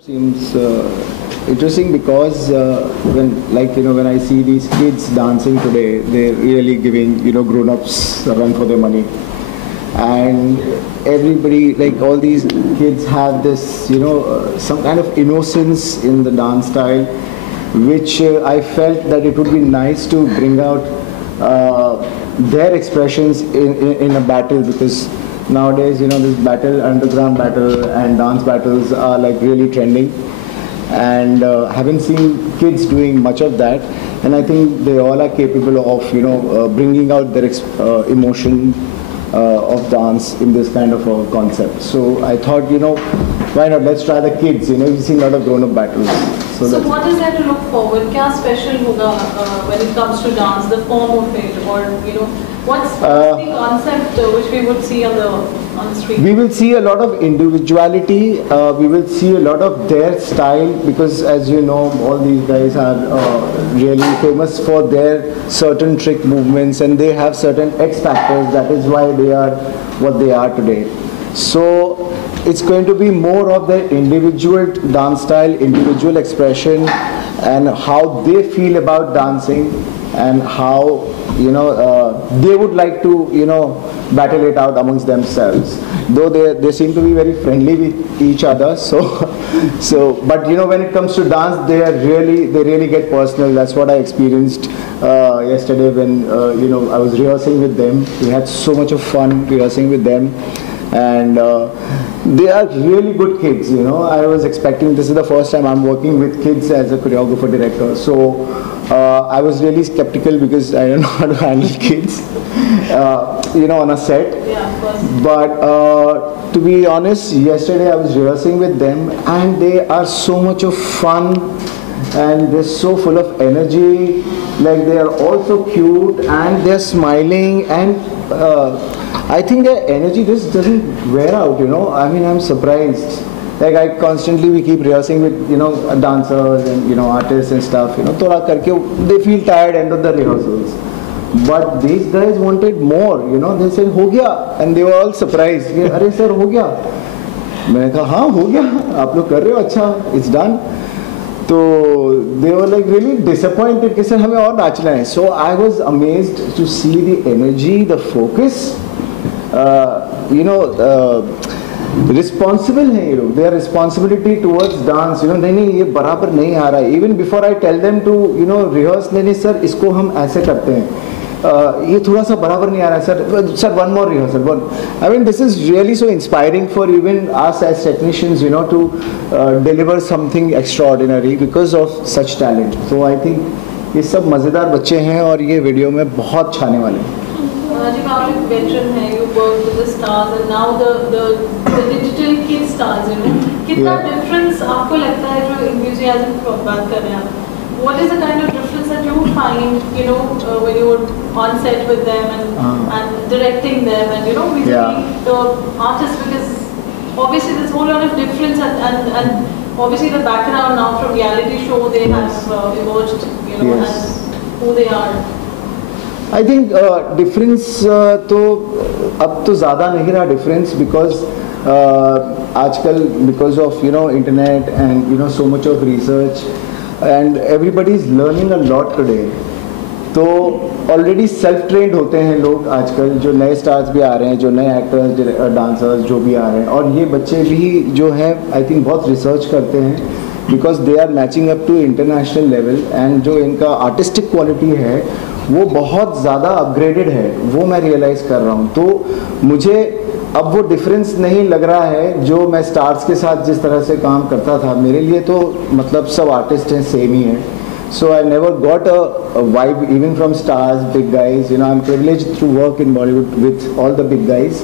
Seems interesting because when I see these kids dancing today, they're really giving grown-ups a run for their money, and everybody, like all these kids have this some kind of innocence in the dance style, which I felt that it would be nice to bring out their expressions in a battle, because nowadays this battle, underground battle and dance battles are like really trending, and haven't seen kids doing much of that, and I think they all are capable of bringing out their emotion of dance in this kind of a concept. So I thought why not, let's try the kids. We've seen a lot of grown-up battles. So what is there to look forward? क्या special होगा when it comes to dance, the form of it, or what's the concept which we would see on the street? We will see a lot of individuality. We will see a lot of their style, because as you know, all these guys are really famous for their certain trick movements, and they have certain X factors. That is why they are what they are today. So it's going to be more of their individual dance style, individual expression, and how they feel about dancing, and how they would like to battle it out amongst themselves. Though they seem to be very friendly with each other. But when it comes to dance, they really get personal. That's what I experienced yesterday when I was rehearsing with them. We had so much of fun rehearsing with them. And they are really good kids. I was expecting, this is the first time I'm working with kids as a choreographer director, so I was really skeptical because I don't know how to handle kids on a set. Yeah, of course. But to be honest, yesterday I was rehearsing with them, and they are so much of fun, and they're so full of energy. Like, they are all so cute, and they're smiling, and I think their energy just doesn't wear out, I mean, I'm surprised. Like, we keep rehearsing with, dancers and, artists and stuff, thoda karke, they feel tired end of the rehearsals. But these guys wanted more, they said, ho gaya, and they were all surprised. Arey sir, ho gaya? मैंने कहा हाँ हो गया, आप लोग कर रहे हो अच्छा, it's done. So they were like really disappointed कि सर हमें और नाचना है. So I was amazed to see the energy, the focus. Responsible हैं ये लोग. Their responsibility towards dance, नहीं ये बराबर नहीं आ रहा है. Even before I tell them to rehearse, नहीं सर इसको हम ऐसे करते हैं. ये थोड़ा सा बराबर नहीं आ रहा है sir one more rehearsal. I mean, this is really so inspiring for even us as technicians, to deliver something extraordinary because of such talent. So I think ये सब मज़ेदार बच्चे हैं और ये वीडियो में बहुत छाने वाले हैं. Rajiv, आप एक veteran हैं, you work with the stars and now the digital kid stars, कितना difference आपको लगता है जो enthusiasm की बात कर रहे हैं आप? What is the kind of difference that you find, when you're on set with them and directing them and, vis-a-vis the artists, because obviously there's a whole lot of difference and obviously the background now from reality show, they have emerged, and who they are. I think difference तो अब तो ज़्यादा नहीं रहा difference, because आजकल because of internet and so much of research, and everybody is learning a lot today. तो already self trend होते हैं लोग आजकल, जो नए स्टार्स भी आ रहे हैं, जो नए एक्टर्स डांसर्स जो भी आ रहे हैं, और ये बच्चे भी जो हैं आई थिंक बहुत रिसर्च करते हैं, because they are matching up to international level, and जो इनका आर्टिस्टिक क्वालिटी है वो बहुत ज़्यादा अपग्रेडेड है, वो मैं रियलाइज़ कर रहा हूँ. तो मुझे अब वो डिफरेंस नहीं लग रहा है जो मैं स्टार्स के साथ जिस तरह से काम करता था. मेरे लिए तो मतलब सब आर्टिस्ट हैं, सेम ही हैं. So I never got a vibe even from stars, big guys. I'm privileged to work in Bollywood with all the big guys.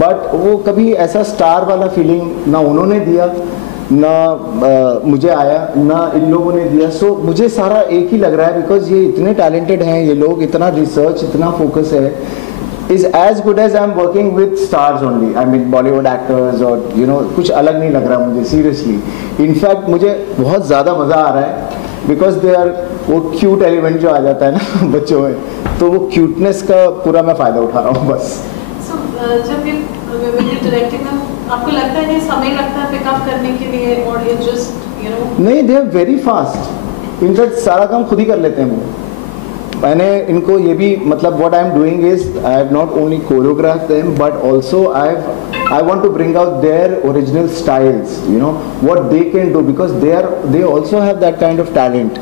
But वो कभी ऐसा स्टार वाला फीलिंग ना उन्होंने दिया, ना मुझे आया, ना इन लोगों ने दिया. So मुझे सारा एक ही लग रहा है, because ये इतने talented हैं ये लोग, इतना रिसर्च, इतना फोकस है. Is as good as I'm working with stars only. I mean Bollywood actors, और कुछ अलग नहीं लग रहा मुझे, seriously. In fact मुझे बहुत ज़्यादा मज़ा आ रहा है, बिकॉज दे आर वो क्यूट एलिमेंट जो आ जाता है ना बच्चों में, तो वो क्यूटनेस का पूरा मैं फ़ायदा उठा रहा हूँ बस. जब ये डायरेक्टिंग में आपको लगता है कि समय लगता है पिकअप करने के लिए, और ये जस्ट नहीं, they are very fast, in fact सारा काम खुद ही कर लेते हैं वो। मैंने इनको ये भी मतलब what I am doing is I have not only choreograph them but also I want to bring out their original styles, you know what they can do because they also have that kind of talent.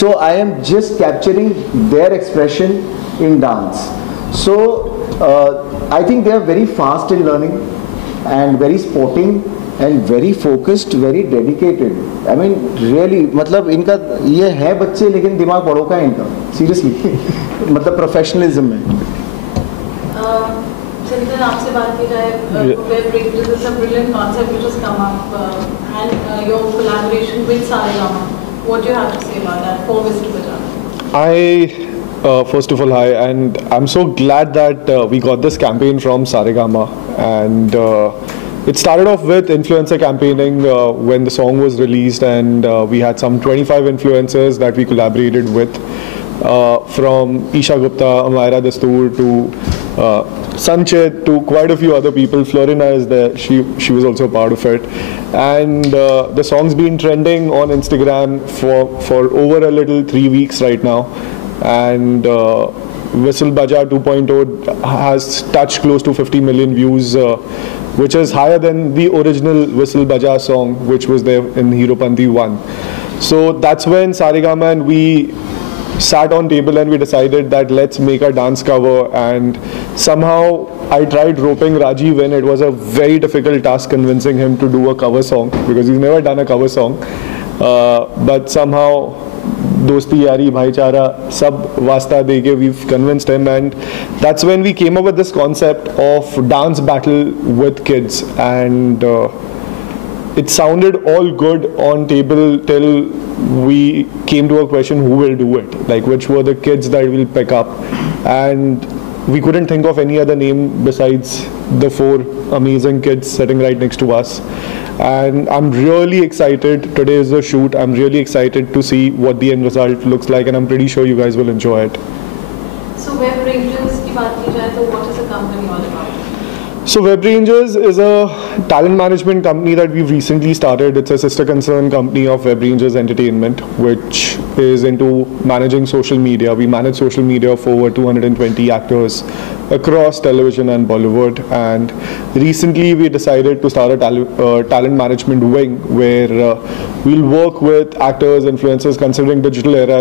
So I am just capturing their expression in dance. So I think they are very fast in learning and very sporting and very focused, very dedicated. I mean really मतलब इनका ये है बच्चे लेकिन दिमाग बड़ों का है इनका, seriously. मतलब professionalism में. Chintan, आपसे बात की जाए, this is a brilliant concept which has come up and your collaboration with Saregama. What do you have to say about that for Mr. Bajaj? First of all, hi, and I'm so glad that we got this campaign from Saregama, and it started off with influencer campaigning when the song was released, and we had some 25 influencers that we collaborated with, from Isha Gupta, Amaira Dastoor to Sanchit to quite a few other people. Florina is there; she was also part of it, and the song's been trending on Instagram for over a little 3 weeks right now. And Whistle Baja 2.0 has touched close to 50 million views, which is higher than the original Whistle Baja song, which was there in Heropanti 1. So that's when Saregama and we sat on table and we decided that let's make a dance cover. And somehow I tried roping Rajiv in. It was a very difficult task convincing him to do a cover song because he's never done a cover song. But somehow dosti yari bhaichara sab wasta deke we've convinced him, and that's when we came up with this concept of dance battle with kids. And it sounded all good on table till we came to a question, who will do it, like which were the kids that will pick up, and we couldn't think of any other name besides the 4 amazing kids sitting right next to us. And I'm really excited. Today is the shoot. I'm really excited to see what the end result looks like, and I'm pretty sure you guys will enjoy it. So Web Rangers की बात की जाए तो what is the company all about? So Web Rangers is a talent management company that we've recently started. It's a sister concern company of Web Rangers Entertainment, which is into managing social media. We manage social media for over 220 actors across television and Bollywood. And recently we decided to start a talent management wing where we'll work with actors, influencers. Considering digital era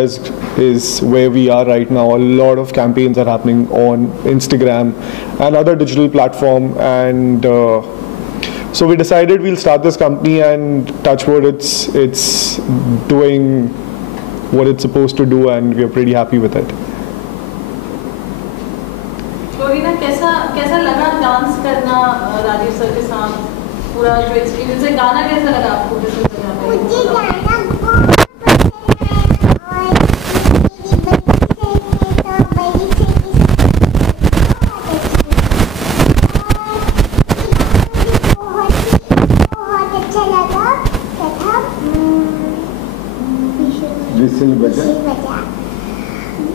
is where we are right now, a lot of campaigns are happening on Instagram and other digital platform. And so we decided we'll start this company, and touch wood, it's doing what it's supposed to do, and we're pretty happy with it. Florina, कैसा लगा dance करना Rajiv sir के साथ, पूरा जो experience है, गाना कैसा लगा आपको? मुझे गाना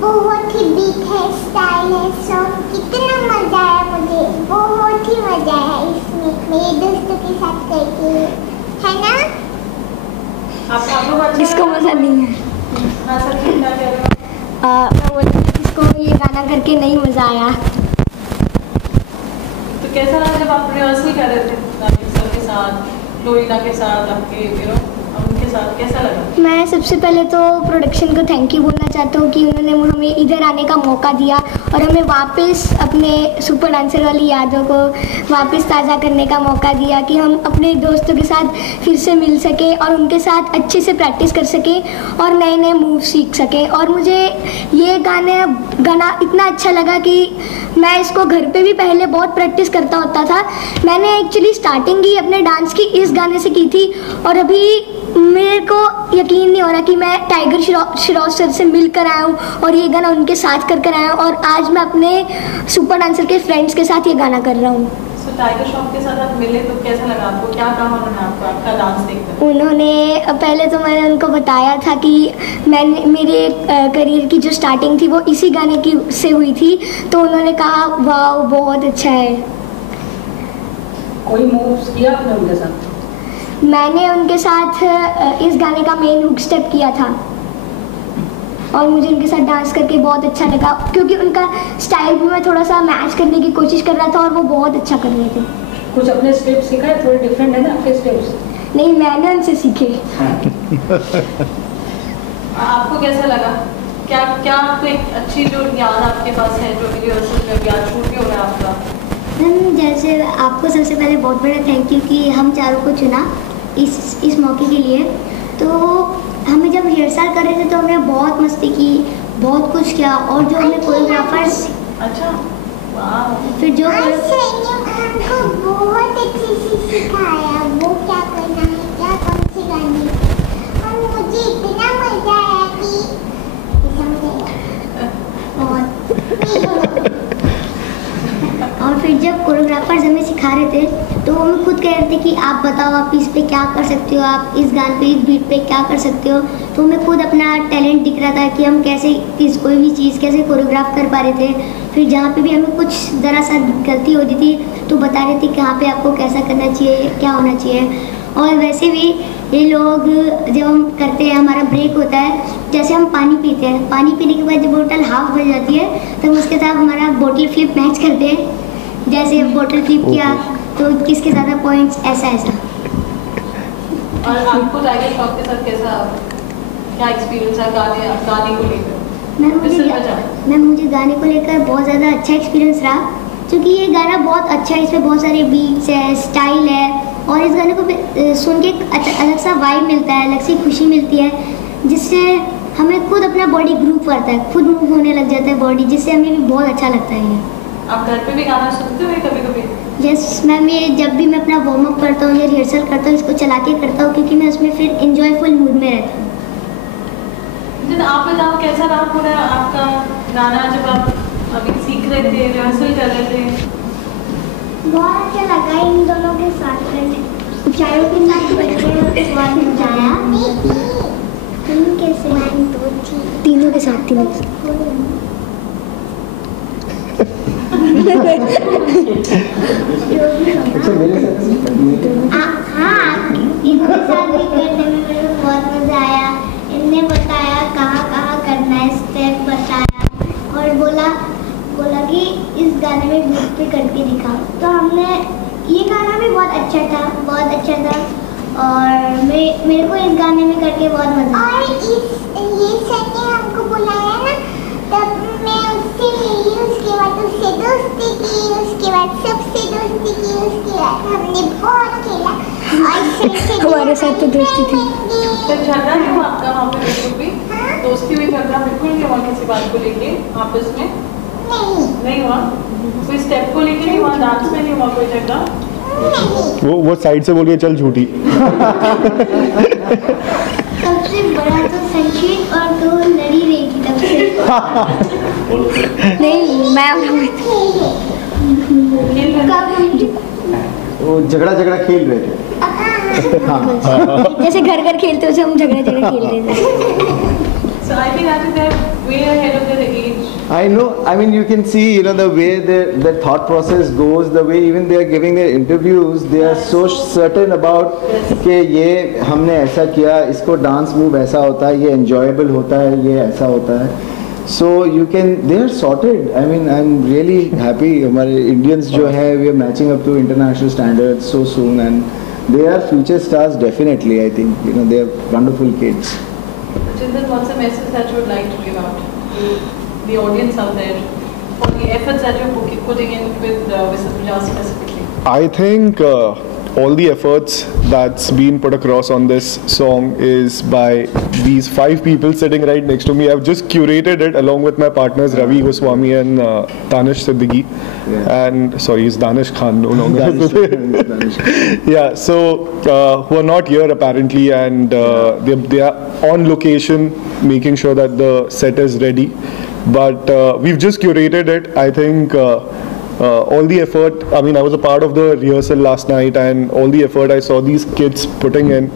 बहुत बहुत ही बीट है, स्टाइल है, सॉन्ग कितना मजा आया मुझे, बहुत ही मजा आया इसमें मेरे दोस्तों के साथ करके, है ना? जिसको मजा नहीं है, मैं बोलती हूँ जिसको ये गाना करके नहीं मजा आया। तो कैसा लगा जब आप रिहर्सल कर रहे थे राजीव सर के साथ, फ्लोरिना के साथ, आपके उनके साथ कैसा लगा? मैं सबसे पहले तो प्रोडक्शन को थैंक यू बोलना चाहता हूँ कि उन्होंने हमें इधर आने का मौका दिया और हमें वापस अपने सुपर डांसर वाली यादों को वापस ताज़ा करने का मौका दिया कि हम अपने दोस्तों के साथ फिर से मिल सके और उनके साथ अच्छे से प्रैक्टिस कर सके और नए नए मूव सीख सके। और मुझे ये गाना इतना अच्छा लगा कि मैं इसको घर पे भी पहले बहुत प्रैक्टिस करता होता था। मैंने एक्चुअली स्टार्टिंग ही अपने डांस की इस गाने से की थी और अभी मेरे को यकीन नहीं हो रहा कि मैं टाइगर श्रॉफ सर से मिल कर आया हूँ और ये गाना उनके साथ कर आया हूँ और आज मैं अपने सुपर डांसर के फ्रेंड्स के साथ ये गाना कर रहा हूँ। So, टाइगर श्रॉफ के साथ आप मिले तो कैसा लगा आपको? क्या कहा उन्होंने आपको आपका डांस देखकर? उन्होंने पहले तो मैंने उनको बताया था कि मैंने मेरे करियर की जो स्टार्टिंग थी वो इसी गाने की से हुई थी, तो उन्होंने कहा वाह बहुत अच्छा है। कोई मूव्स किया आपने उनके साथ? मैंने उनके साथ इस गाने का मेन हुक स्टेप किया था और मुझे उनके साथ डांस करके बहुत अच्छा लगा क्योंकि उनका स्टाइल भी मैं थोड़ा सा मैच करने की कोशिश कर रहा था और वो बहुत अच्छा कर रहे थे। कुछ अपने स्टेप्स सीखा है? थोड़े डिफरेंट है ना आपके स्टेप्स? नहीं, मैंने उनसे सीखे। आपको कैसा लगा? क्या क्या आपको एक अच्छी जो याद आपके पास है जो रिहर्सल में याद छूट गया है आपका? मैम, जैसे आपको सबसे पहले बहुत बड़ा थैंक यू कि हम चारों को चुना इस मौके के लिए। तो हमें जब रिहर्सल कर रहे थे तो हमने बहुत मस्ती की, बहुत कुछ किया और जो हमें कोरियोग्राफर्स अच्छा, वाह, फिर जो हमको बहुत अच्छे से सिखाया वो क्या करना है, क्या कौन सी गानी, और मुझे इतना मजा आया कि और फिर जब कोरियोग्राफर्स हमें सिखा रहे थे तो वो हमें खुद कह रहे थे कि आप बताओ आप इस पे क्या कर सकते हो, आप इस गाने पे इस बीट पे क्या कर सकते हो। तो हमें खुद अपना टैलेंट दिख रहा था कि हम कैसे कोई भी चीज़ कैसे कोरियोग्राफ कर पा रहे थे। फिर जहाँ पे भी हमें कुछ ज़रा सा गलती होती थी तो बता रहे थे कहाँ पे आपको कैसा करना चाहिए, क्या होना चाहिए। और वैसे भी ये लोग जब हम करते हैं, हमारा ब्रेक होता है, जैसे हम पानी पीते हैं, पानी पीने के बाद जब बोतल हाफ भर जाती है तो उसके साथ हमारा बोतल फ्लिप मैच करते हैं। जैसे बोतल फ्लिप किया तो किसके ज़्यादा पॉइंट्स, ऐसा ऐसा। और आपको टाइगर श्रॉफ के साथ कैसा, क्या एक्सपीरियंस है गाने को लेकर? मैम, मुझे गाने को लेकर बहुत ज़्यादा अच्छा एक्सपीरियंस रहा क्योंकि ये गाना बहुत अच्छा है, इसमें बहुत सारे बीट्स है, स्टाइल है और इस गाने को सुन के एक अलग सा वाइब मिलता है, अलग सी खुशी मिलती है जिससे हमें खुद अपना बॉडी ग्रूव करता है, खुद मूव होने लग जाता है बॉडी, जिससे हमें भी बहुत अच्छा लगता है। आप घर पे भी गाना सुनते हो कभी कभी? यस मैम, ये जब भी मैं अपना वार्म अप करता हूँ या रिहर्सल करता हूँ इसको चला के करता हूँ क्योंकि मैं उसमें फिर इंजॉयफुल मूड में रहता हूँ। आप बताओ कैसा रहा पूरा आपका गाना जब आप अभी सीख रहे थे, रिहर्सल कर रहे थे? बहुत अच्छा लगा इन दोनों के साथ करने, चारों के साथ बैठने बहुत मजा आया। तीनों के साथ हाँ, इनके साथ भी करने में मेरे को बहुत मजा आया। इनने बताया कहाँ कहाँ करना है, स्टेप बताया और बोला कि इस गाने में बीट पे करके दिखाओ। तो हमने ये गाना भी बहुत अच्छा था और मेरे को इस गाने में करके बहुत मजा आया। और ये सर ने हमको बुलाया ना, तब मैं उससे मिली, उसके बाद उससे दोस्ती की, उसके बाद सबसे दोस्ती की, उसके बाद हमने बहुत खेला और हमारे साथ तो दोस्ती थी। तो झगड़ा नहीं हुआ आपका वहाँ पे बिल्कुल भी? दोस्ती हुई, झगड़ा बिल्कुल नहीं हुआ किसी बात को लेके आपस में? नहीं हुआ। कोई स्टेप को लेके नहीं हुआ, डांस में नहीं हुआ कोई झगड़ा? वो साइड से बोल रही है चल झूठी। सबसे बड़ा तो संचित और तो लड़ी रही थी तब से। नहीं, मैं वो झगड़ा खेल रहे थे। जैसे घर खेलते हो, हम झगड़ा खेल रहे थे। So I think that is they're way ahead of their age. I know. I mean, you can see, the way their thought process goes, the way even they are giving their interviews, they are so certain about कि ये हमने ऐसा किया, इसको dance move ऐसा होता है, ये enjoyable होता है, ये ऐसा होता है. So you can, they are sorted. I mean, I'm really happy. हमारे Indians जो है, we are matching up to international standards so soon, and they are future stars definitely. I think they are wonderful kids. Chintan, what's the message that you would like to give out to the audience out there for the efforts that you're putting in with Mrs. Pujara specifically? I think all the efforts that's been put across on this song is by these 5 people sitting right next to me. I've just curated it along with my partners Ravi Goswami and Danish Siddiqui. Yeah. And sorry, it's Danish Khan no longer. Yeah, so who are not here apparently, and they are on location making sure that the set is ready. But we've just curated it. I think all the effort, I mean, I was a part of the rehearsal last night, and all the effort I saw these kids putting in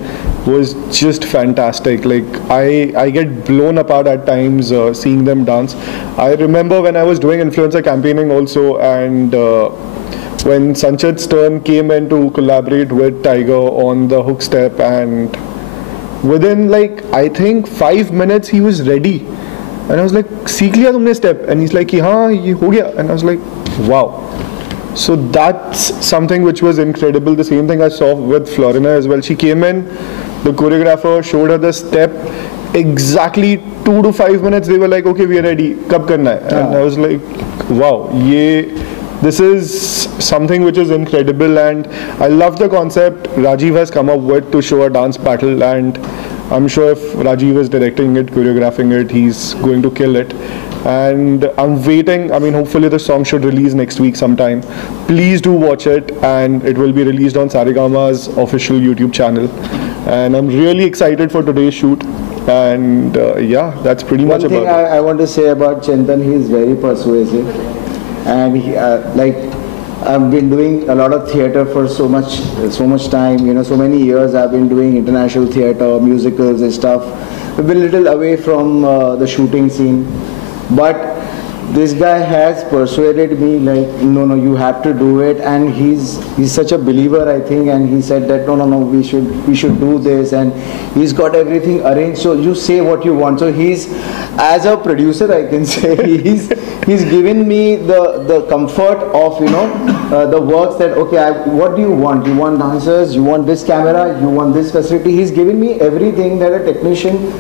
was just fantastic. Like, I get blown apart at times seeing them dance. I remember when I was doing influencer campaigning also, and when Sanchit Stern came in to collaborate with Tiger on the hook step, and within like I think 5 minutes he was ready, and I was like, "सीख लिया तुमने step?" And he's like, "हाँ, ये हो गया." And I was like, "Wow." So that's something which was incredible. The same thing I saw with Florina as well. She came in, the choreographer showed her the step. Exactly 2 to 5 minutes, they were like, "Okay, we are ready. कब करना है?" And I was like, "Wow, this is something which is incredible." And I love the concept Rajiv has come up with to show a dance battle. And I'm sure if Rajiv is directing it, choreographing it, he's going to kill it. And I'm waiting. I mean, hopefully the song should release next week sometime. Please do watch it, and it will be released on Saregama's official YouTube channel. And I'm really excited for today's shoot. And yeah, that's pretty much about it. One thing I want to say about Chintan, he is very persuasive, and he, like I've been doing a lot of theatre for so much time. You know, so many years I've been doing international theatre, musicals and stuff. We've been a little away from the shooting scene, but this guy has persuaded me, like, no, you have to do it. And he's such a believer, I think, and he said that no, we should do this, and he's got everything arranged. So you say what you want. So he's, as a producer, I can say, he's given me the comfort of, you know, the works that, okay, what do you want? You want dancers, you want this camera, you want this facility. He's given me everything that a technician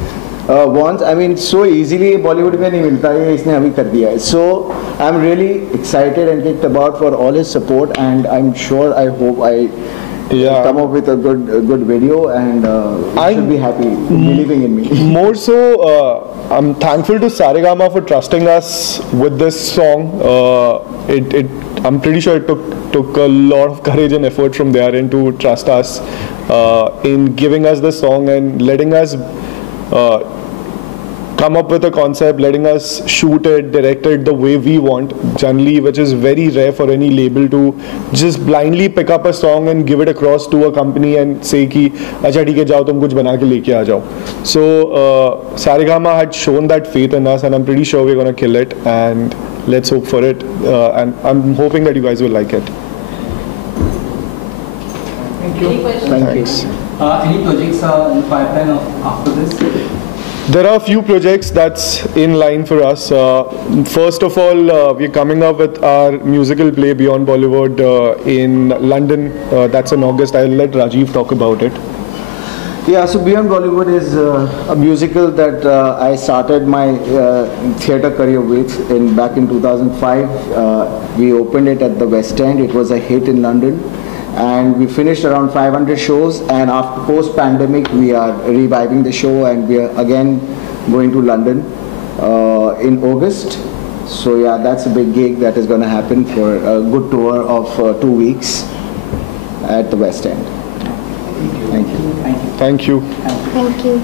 wants. I mean, so easily Bollywood में नहीं मिलता है, इसने अभी कर दिया है. So I'm really excited and kicked about for all his support, and I'm sure, I hope I come up with a good video, and you should be happy believing in me. More so, I'm thankful to Saregama for trusting us with this song. I'm pretty sure it took a lot of courage and effort from their end to trust us in giving us the song and letting us come up with a concept, letting us shoot it, direct it the way we want, generally, which is very rare for any label to just blindly pick up a song and give it across to a company and say कि अच्छा ठीक है जाओ तुम कुछ बना के लेके आ जाओ. So Saregama had shown that faith in us, and I'm pretty sure we're gonna kill it, and let's hope for it, and I'm hoping that you guys will like it. Thank you. Any questions? Thanks. Any projects in the pipeline after this? There are a few projects that's in line for us. First of all, we're coming up with our musical play Beyond Bollywood in London. That's in August. I'll let Rajiv talk about it. Yeah, so Beyond Bollywood is a musical that I started my theatre career with back in 2005. We opened it at the West End. It was a hit in London, and we finished around 500 shows. And after post-pandemic, we are reviving the show, and we are again going to London in August. So yeah, that's a big gig that is going to happen for a good tour of 2 weeks at the West End. Thank you. Thank you. Thank you.